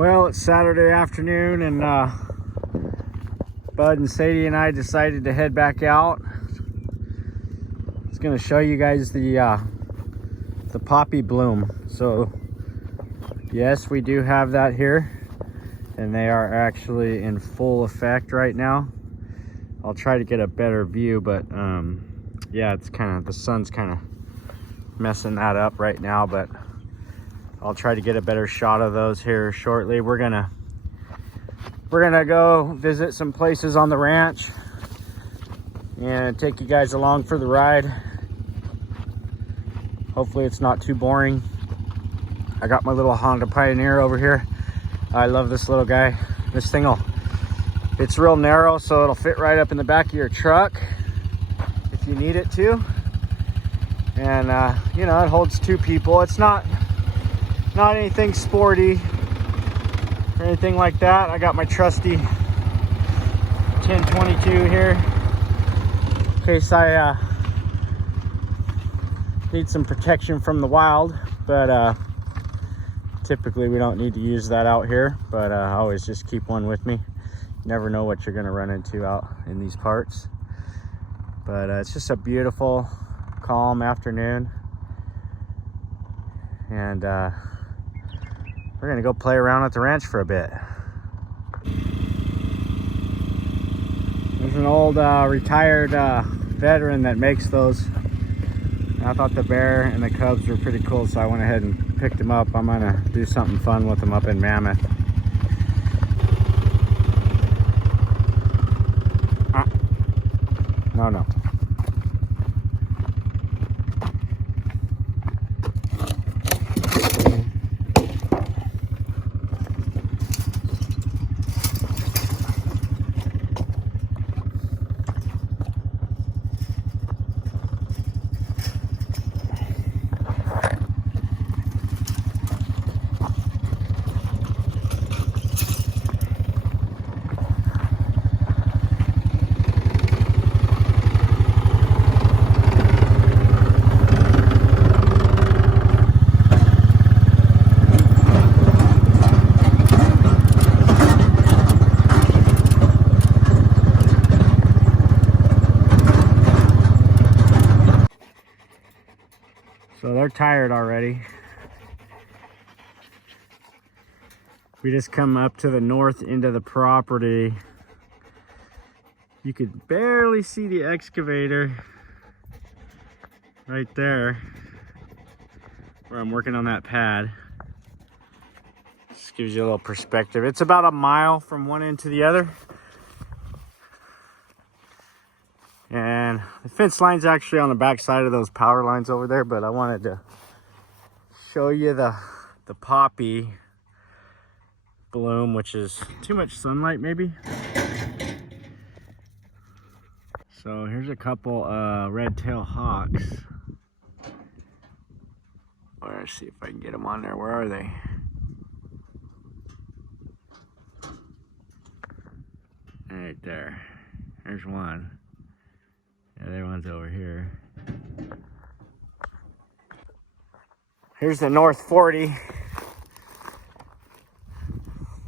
Well, it's Saturday afternoon, and Bud and Sadie and I decided to head back out. I was going to show you guys the poppy bloom. So yes, we do have that here, and they are actually in full effect right now. I'll try to get a better view, but yeah, it's kind of, the sun's kind of messing that up right now, but I'll try to get a better shot of those here shortly. We're gonna go visit some places on the ranch and take you guys along for the ride. Hopefully it's not too boring. I got my little Honda Pioneer over here. I love this little guy. This thing it's real narrow, so it'll fit right up in the back of your truck if you need it to. And you know, it holds two people. It's not anything sporty or anything like that. I got my trusty 1022 here in case I need some protection from the wild, but typically we don't need to use that out here, but I always just keep one with me. You never know what you're gonna run into out in these parts. But it's just a beautiful, calm afternoon, and we're gonna go play around at the ranch for a bit. There's an old retired veteran that makes those. I thought the bear and the cubs were pretty cool, so I went ahead and picked them up. I'm gonna do something fun with them up in Mammoth. No. So they're tired already. We just come up to the north end of the property. You could barely see the excavator right there where I'm working on that pad. Just gives you a little perspective. It's about a mile from one end to the other. And the fence line's actually on the back side of those power lines over there, but I wanted to show you the poppy bloom, which is too much sunlight maybe. So here's a couple red-tailed hawks. Let's see if I can get them on there. Where are they? Right there. There's one. Yeah, the other one's over here. Here's the North 40.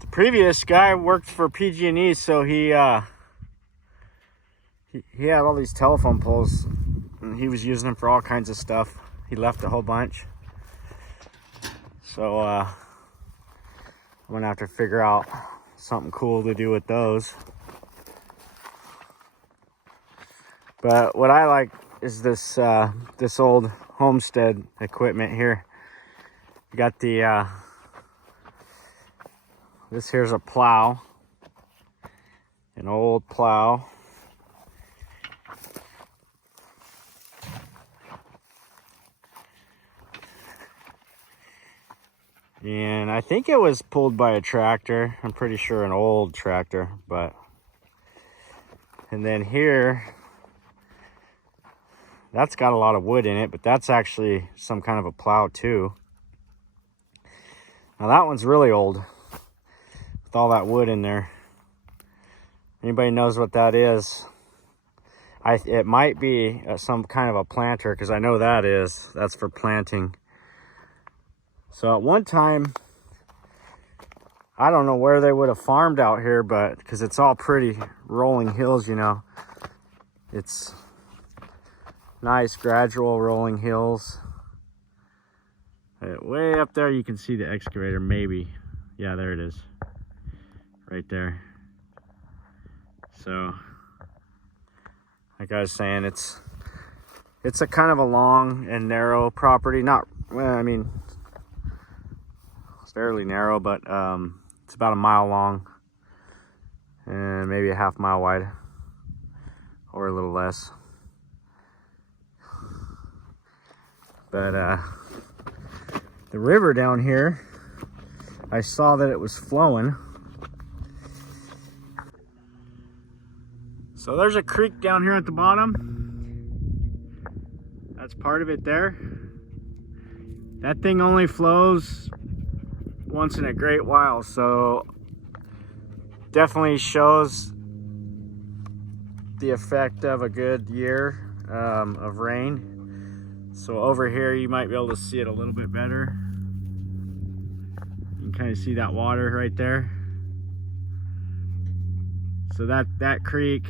The previous guy worked for PG&E, so he had all these telephone poles, and he was using them for all kinds of stuff. He left a whole bunch. So I'm gonna have to figure out something cool to do with those. But what I like is this this old homestead equipment here. You got the this here's a plow, an old plow. And I think it was pulled by a tractor. I'm pretty sure an old tractor, but. And then here, that's got a lot of wood in it, but that's actually some kind of a plow too. Now that one's really old with all that wood in there. Anybody knows what that is? It might be some kind of a planter, because I know that's for planting. So at one time, I don't know where they would have farmed out here, but because it's all pretty rolling hills, you know. It's nice, gradual rolling hills. Way up there, you can see the excavator, maybe. Yeah, there it is. Right there. So, like I was saying, it's a kind of a long and narrow property. Not, well, I mean, it's fairly narrow, but it's about a mile long and maybe a half mile wide, or a little less. But the river down here, I saw that it was flowing. So there's a creek down here at the bottom. That's part of it there. That thing only flows once in a great while, so definitely shows the effect of a good year of rain. So over here you might be able to see it a little bit better. You can kind of see that water right there. So that creek,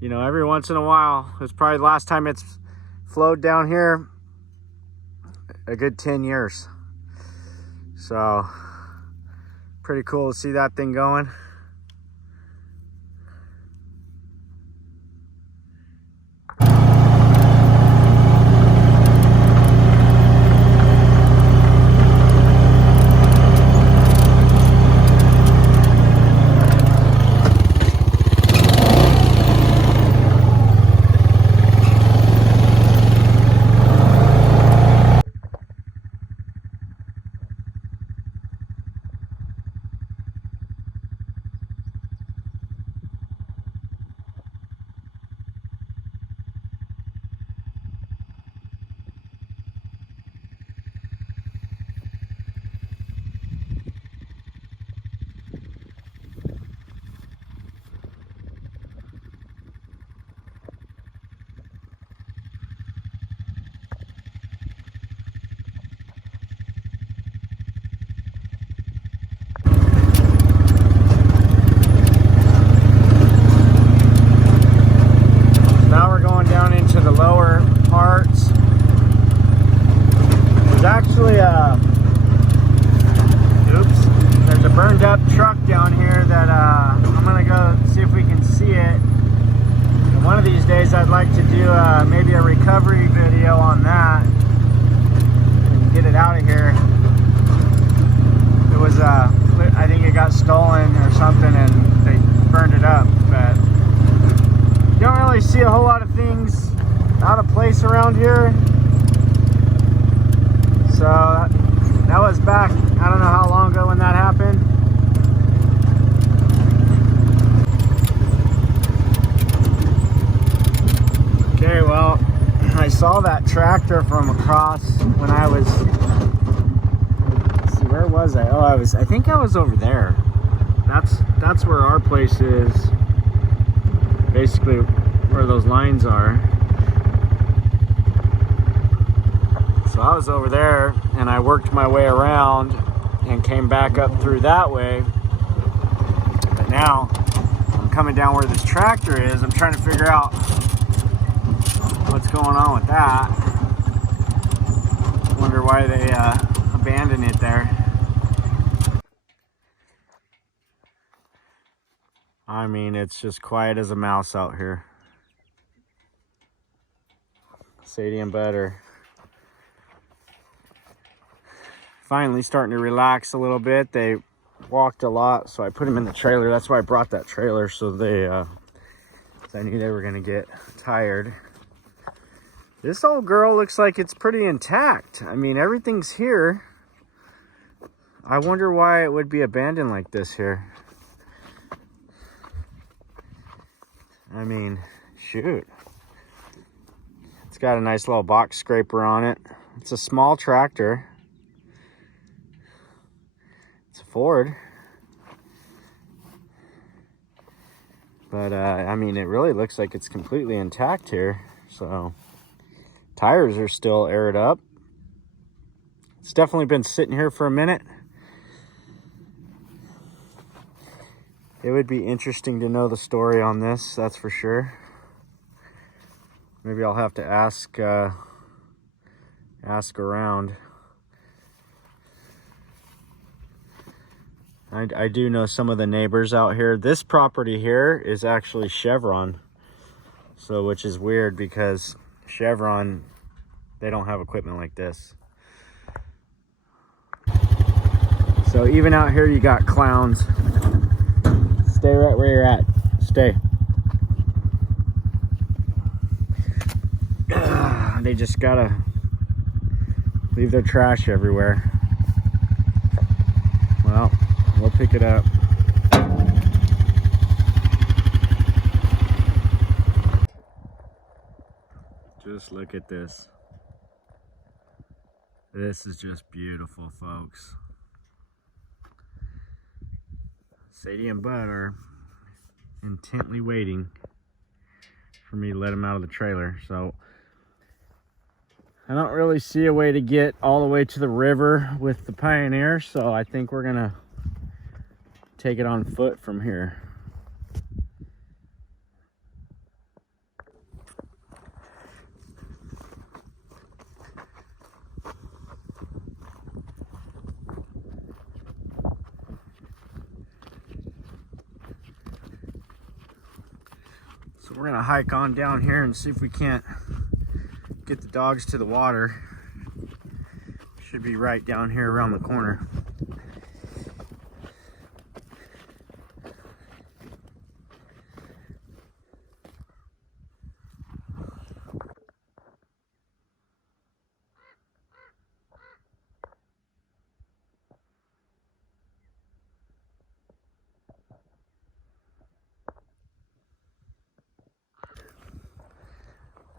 you know, every once in a while, it's probably the last time it's flowed down here a good 10 years. So pretty cool to see that thing going. Burned up truck down here that I'm gonna go see if we can see it. And one of these days I'd like to do maybe a recovery video on that and get it out of here. It was I think it got stolen or something and they burned it up, but you don't really see a whole lot of things out of place around here. So that was back, I don't know how long ago when that happened. Okay, well, I saw that tractor from across when I was, let's see, where was I? Oh, I think I was over there. That's where our place is. Basically where those lines are. So I was over there and I worked my way around and came back up through that way. But now I'm coming down where this tractor is. I'm trying to figure out what's going on with that. Wonder why they abandoned it there. I mean, it's just quiet as a mouse out here. Sadie and Bud are finally starting to relax a little bit. They walked a lot, so I put them in the trailer. That's why I brought that trailer, so they I knew they were gonna get tired. This old girl looks like it's pretty intact. I mean, everything's here. I wonder why it would be abandoned like this here. I mean, shoot. It's got a nice little box scraper on it. It's a small tractor. It's a Ford. But, I mean, it really looks like it's completely intact here. So, tires are still aired up. It's definitely been sitting here for a minute. It would be interesting to know the story on this, that's for sure. Maybe I'll have to ask around. I do know some of the neighbors out here. This property here is actually Chevron, so which is weird because Chevron, they don't have equipment like this. So even out here you got clowns. Stay right where you're at. Stay. They just gotta leave their trash everywhere. Well, we'll pick it up. Just look at this. This is just beautiful, folks. Sadie and Bud are intently waiting for me to let them out of the trailer. So I don't really see a way to get all the way to the river with the Pioneer, so I think we're gonna take it on foot from here. So we're gonna hike on down here and see if we can't get the dogs to the water. Should be right down here around the corner.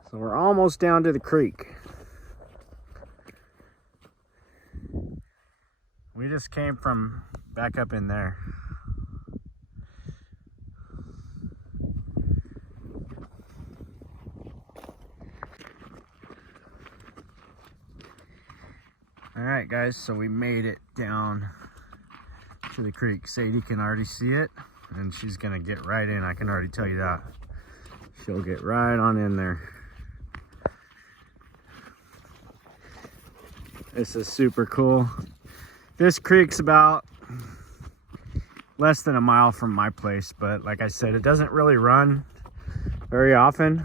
So we're almost down to the creek. We just came from back up in there. All right, guys, so we made it down to the creek. Sadie can already see it, and she's gonna get right in. I can already tell you that. She'll get right on in there. This is super cool. This creek's about less than a mile from my place, but like I said, it doesn't really run very often,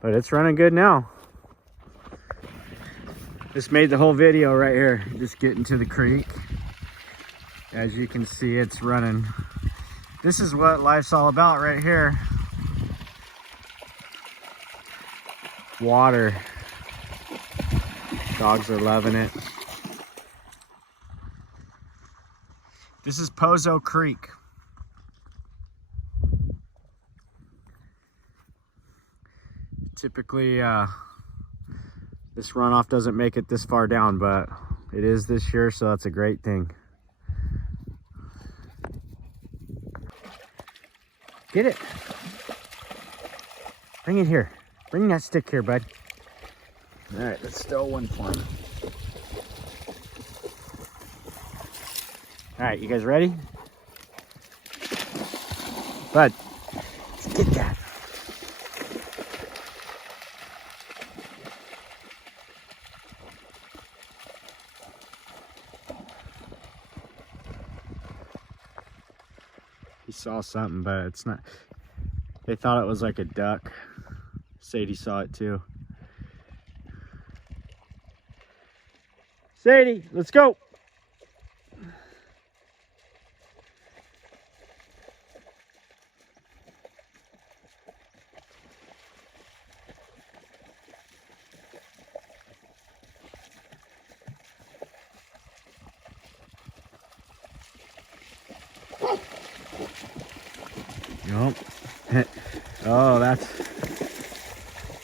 but it's running good now. Just made the whole video right here, just getting to the creek. As you can see, it's running. This is what life's all about right here. Water. Dogs are loving it. This is Pozo Creek. Typically, this runoff doesn't make it this far down, but it is this year, so that's a great thing. Get it. Bring it here. Bring that stick here, bud. All right, let's throw one for him. All right, you guys ready? Bud, let's get that. He saw something, but it's not. They thought it was like a duck. Sadie saw it too. Sadie, let's go. Nope. Oh, that's...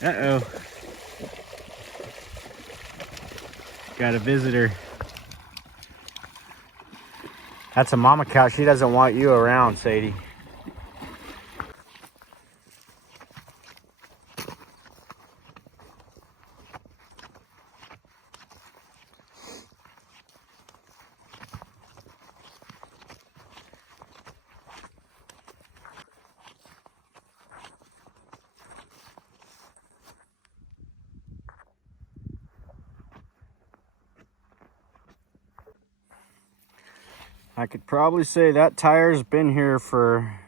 Uh-oh. Got a visitor. That's a mama cow. She doesn't want you around, Sadie. I could probably say that tire's been here for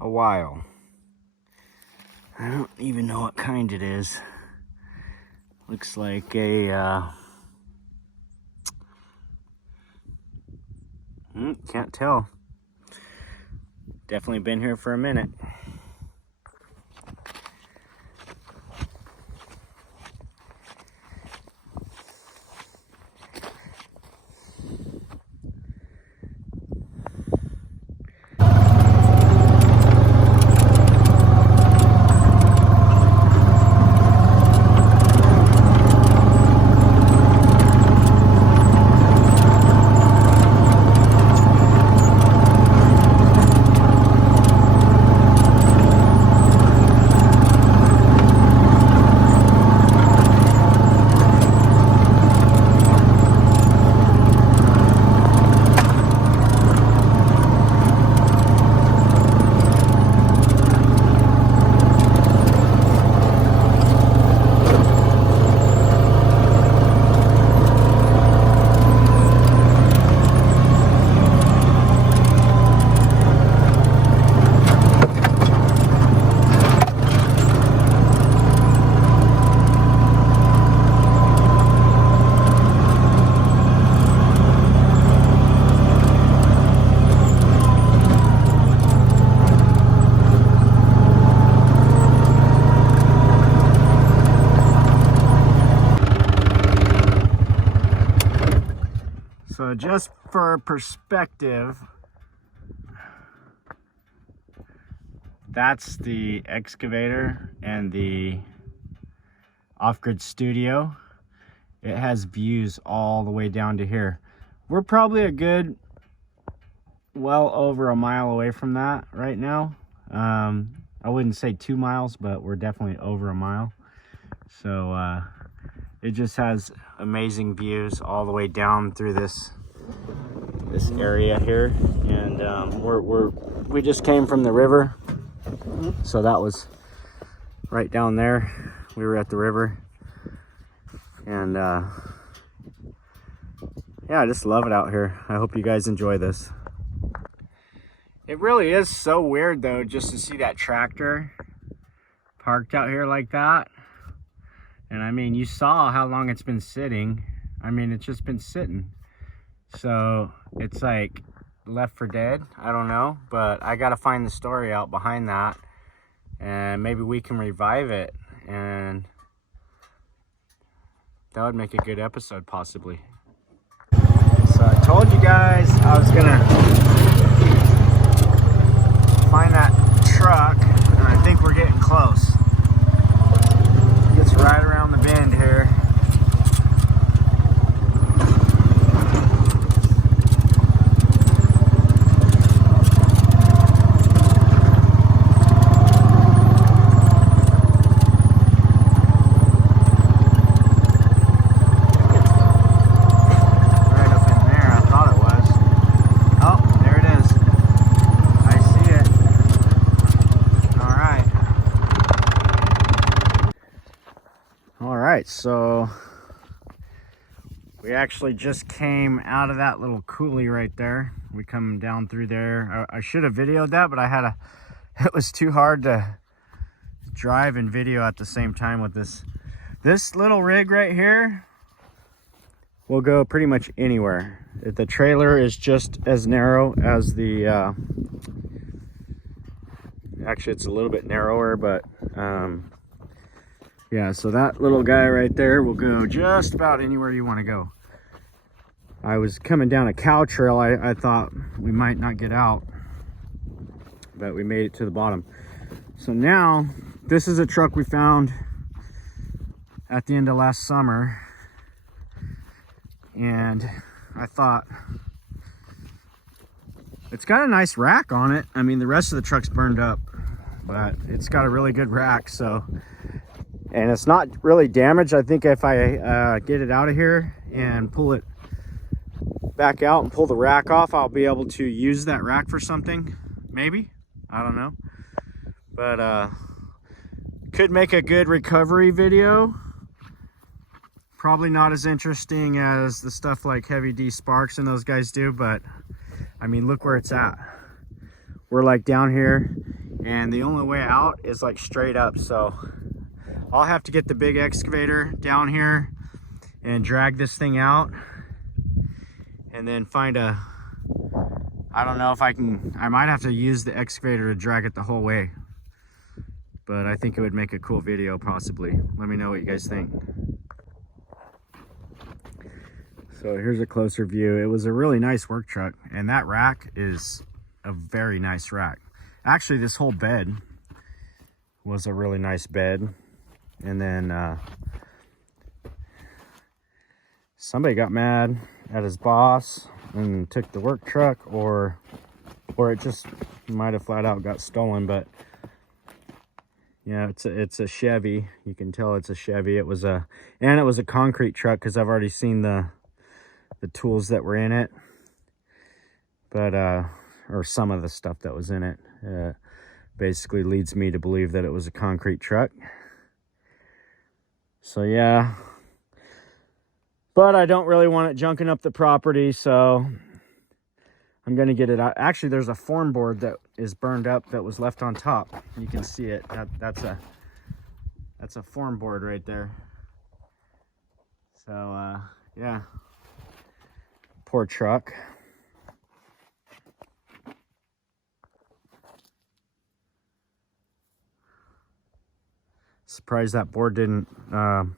a while. I don't even know what kind it is. Looks like a, can't tell. Definitely been here for a minute. So just for perspective, that's the excavator and the off-grid studio. It has views all the way down to here. We're probably a good, well over a mile away from that right now. I wouldn't say 2 miles, but we're definitely over a mile. So it just has amazing views all the way down through this area here, and we just came from the river, so that was right down there. We were at the river, and yeah, I just love it out here. I hope you guys enjoy this. It really is so weird though, just to see that tractor parked out here like that. And I mean, you saw how long it's been sitting. I mean, it's just been sitting. So it's like left for dead. I don't know, but I got to find the story out behind that, and maybe we can revive it, and that would make a good episode possibly. So I told you guys I was gonna find that truck, and I think we're getting close. It's right around the bend here. Right up in there, I thought it was. Oh, there it is. I see it. All right. All right, so we actually just came out of that little coulee right there. We come down through there. I should have videoed that, but it was too hard to drive and video at the same time with this little rig right here. Will go pretty much anywhere. The trailer is just as narrow as the, actually it's a little bit narrower, but yeah, so that little guy right there will go just about anywhere you want to go. I was coming down a cow trail. I thought we might not get out, but we made it to the bottom. So now, this is a truck we found at the end of last summer. And I thought, it's got a nice rack on it. I mean, the rest of the truck's burned up, but it's got a really good rack, so. And it's not really damaged. I think if I get it out of here and pull it back out and pull the rack off, I'll be able to use that rack for something, maybe. I don't know. But could make a good recovery video. Probably not as interesting as the stuff like Heavy D Sparks and those guys do, but I mean, look where it's at. We're like down here, and the only way out is like straight up. So I'll have to get the big excavator down here and drag this thing out, and then find a, I don't know if I can, I might have to use the excavator to drag it the whole way. But I think it would make a cool video, possibly. Let me know what you guys think. So here's a closer view. It was a really nice work truck, and that rack is a very nice rack. Actually, this whole bed was a really nice bed. And then somebody got mad at his boss and took the work truck, or it just might have flat out got stolen. But yeah, it's a Chevy. You can tell it's a Chevy. It was a concrete truck, because I've already seen the tools that were in it. But or some of the stuff that was in it basically leads me to believe that it was a concrete truck. So yeah, but I don't really want it junking up the property, so I'm gonna get it out. Actually, there's a form board that is burned up that was left on top. You can see it. That's a form board right there. So yeah, poor truck. Surprised that board didn't burn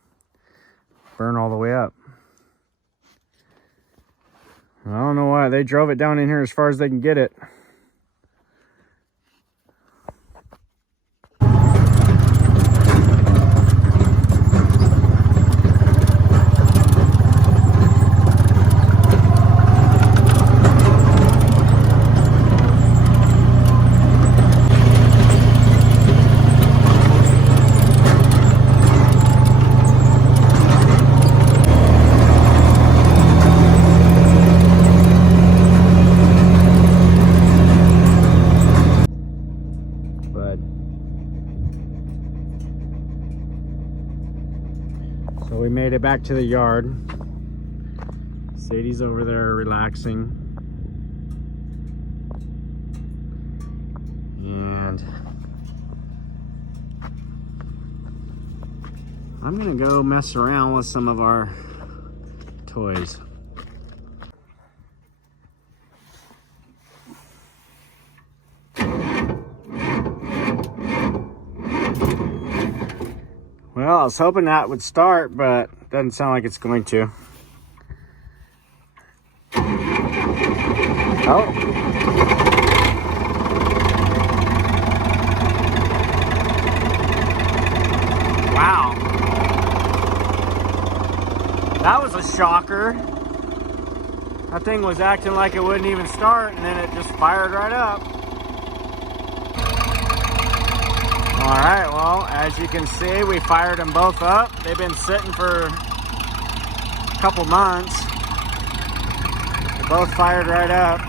all the way up. I don't know why they drove it down in here as far as they can get it. So we made it back to the yard. Sadie's over there relaxing. And I'm gonna go mess around with some of our toys. Well, I was hoping that would start, but it doesn't sound like it's going to. Oh. Wow. That was a shocker. That thing was acting like it wouldn't even start, and then it just fired right up. All right, well, as you can see, we fired them both up. They've been sitting for a couple months. They both fired right up.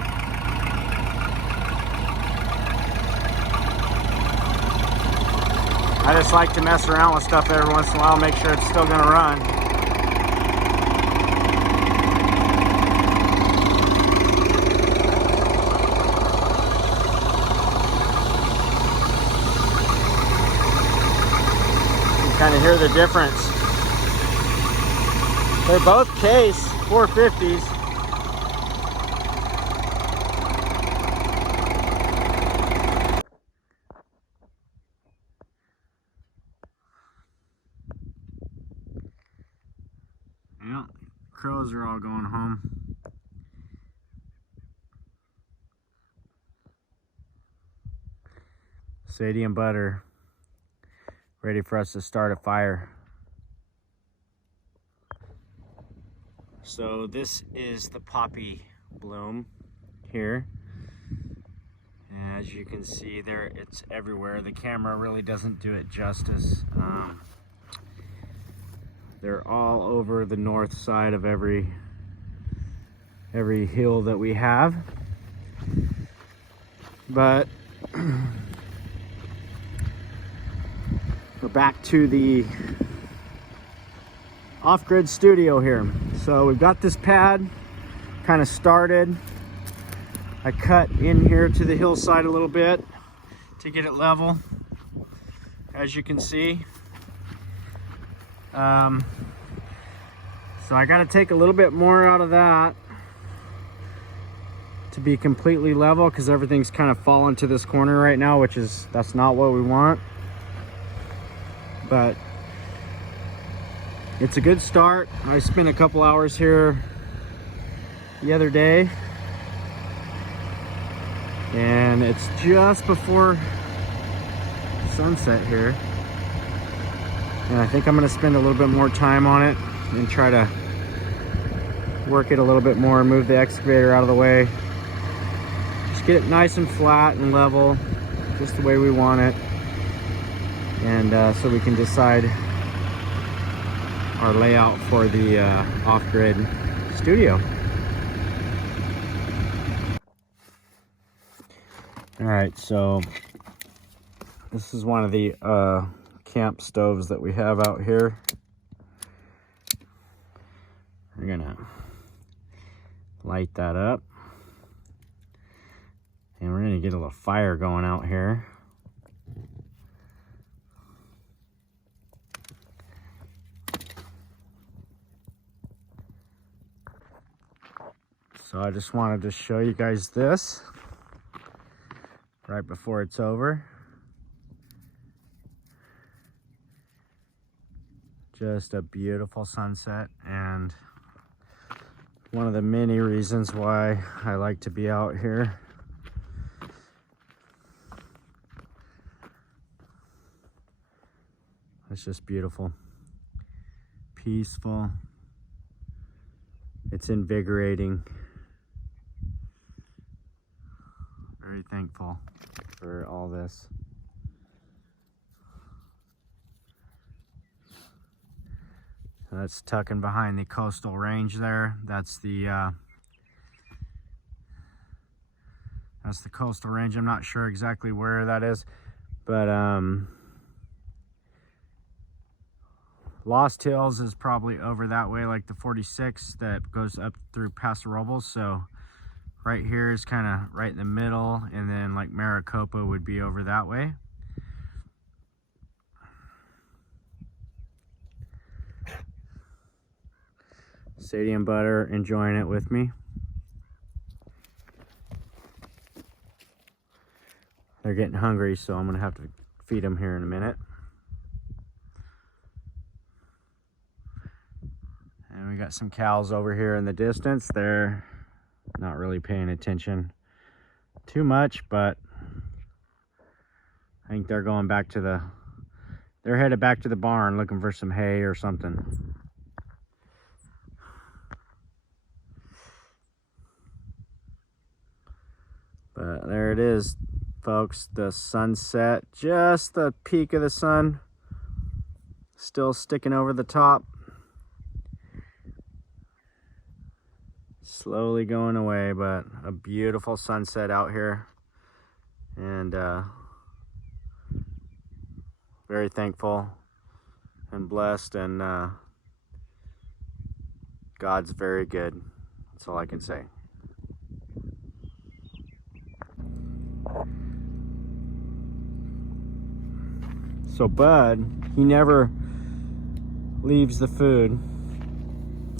I just like to mess around with stuff every once in a while, make sure it's still gonna run. Kind of hear the difference. They're both case 450s. Well, crows are all going home. Sadie and Butter ready for us to start a fire. So this is the poppy bloom here. As you can see there, it's everywhere. The camera really doesn't do it justice. They're all over the north side of every hill that we have. But we're back to the off-grid studio here. So we've got this pad kind of started. I cut in here to the hillside a little bit to get it level, as you can see. So I got to take a little bit more out of that to be completely level, because everything's kind of fallen to this corner right now, that's not what we want. But it's a good start. I spent a couple hours here the other day, and it's just before sunset here, and I think I'm going to spend a little bit more time on it and try to work it a little bit more, move the excavator out of the way, just get it nice and flat and level, just the way we want it, and so we can decide our layout for the off-grid studio. All right, so this is one of the camp stoves that we have out here. We're gonna light that up, and we're gonna get a little fire going out here. So I just wanted to show you guys this right before it's over. Just a beautiful sunset, and one of the many reasons why I like to be out here. It's just beautiful, peaceful, it's invigorating. Very thankful for all this. That's tucking behind the coastal range there. That's the coastal range. I'm not sure exactly where that is, but Lost Hills is probably over that way, like the 46 that goes up through Paso Robles. So right here is kind of right in the middle, and then like Maricopa would be over that way. Sadie and Butter enjoying it with me. They're getting hungry, so I'm gonna have to feed them here in a minute. And we got some cows over here in the distance. They're not really paying attention too much, but I think they're going back to they're headed back to the barn looking for some hay or something. But there it is, folks, the sunset, just the peak of the sun still sticking over the top, slowly going away, but a beautiful sunset out here, and very thankful and blessed, and God's very good. That's all I can say. So Bud, he never leaves the food,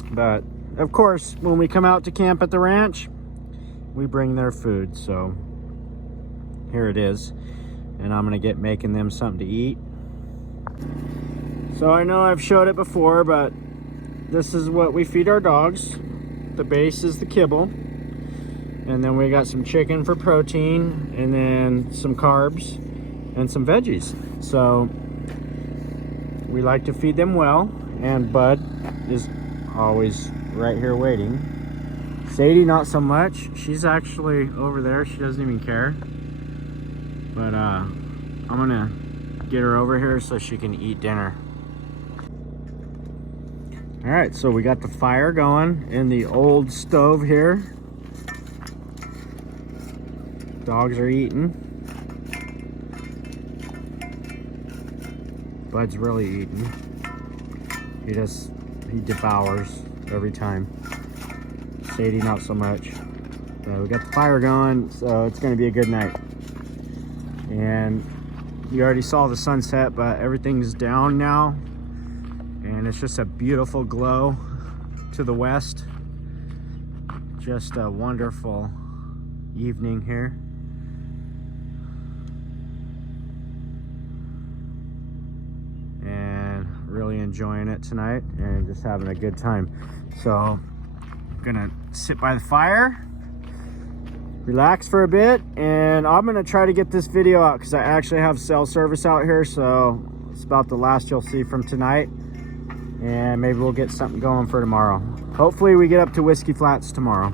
but of course when we come out to camp at the ranch, we bring their food. So here it is, and I'm gonna get making them something to eat. So I know I've showed it before, but this is what we feed our dogs. The base is the kibble, and then we got some chicken for protein, and then some carbs and some veggies. So we like to feed them well, and Bud is always right here waiting. Sadie, not so much. She's actually over there. She doesn't even care. But I'm gonna get her over here so she can eat dinner. All right, so we got the fire going in the old stove here. Dogs are eating. Bud's really eating. He devours every time. Sadie, not so much. So we got the fire going, so it's gonna be a good night. And you already saw the sunset, but everything's down now. And it's just a beautiful glow to the west. Just a wonderful evening here. And really enjoying it tonight and just having a good time. So I'm gonna sit by the fire, relax for a bit, and I'm gonna try to get this video out because I actually have cell service out here, so it's about the last you'll see from tonight. And maybe we'll get something going for tomorrow. Hopefully we get up to Whiskey Flats tomorrow.